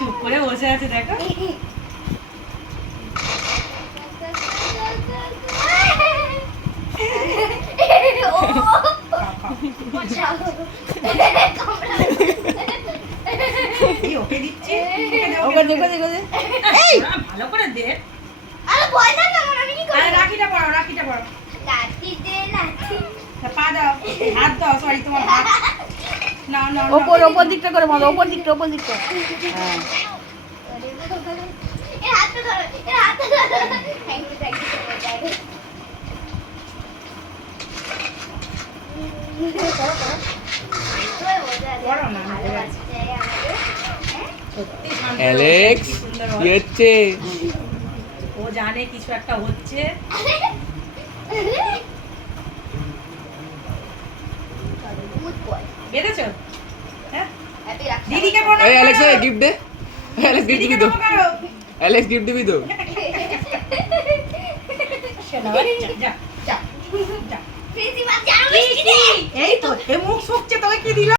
চুপ করে বসে আছে দেখো। এই ওকে দিচ্ছি, ওকে দেখো দেখো দে। এই ভালো করে দে। আরে ভয় না না আমি কি আরে করব? রাখিটা পড়ো, রাখিটা পড়ো। লাঠি দে লাঠি। পা দাও, হাত দাও, সরি তোমার হাত। না না ওপর দিকটা করে মারো, ওপর দিকটা হ্যাঁ। আরে বাবা। এর হাতটা ধরো, এর হাতটা ধরো। Thank you so much. পড়ো না, ভালোবাসতে আমাদের। সত্যি শান্ত, অ্যালেক্স কি সুন্দর কি হয়। হচ্ছে? ও জানে কিছু একটা হচ্ছে। Good boy. বেঁধেছো? হ্যাঁ? Happy রাখা। দিদিকে বলো। এই অ্যালেক্স গিফট দে। অ্যালেক্স গিফট দিবি তো? দিদিকে বলো। অ্যালেক্স গিফট দিবি তো? শোনা বাচ্চা, যা, যা। যা। প্রীতিমা জানো কি, মিষ্টি দে। কি? এই তো এ মুখ শুকছে, তোকে কি দিল?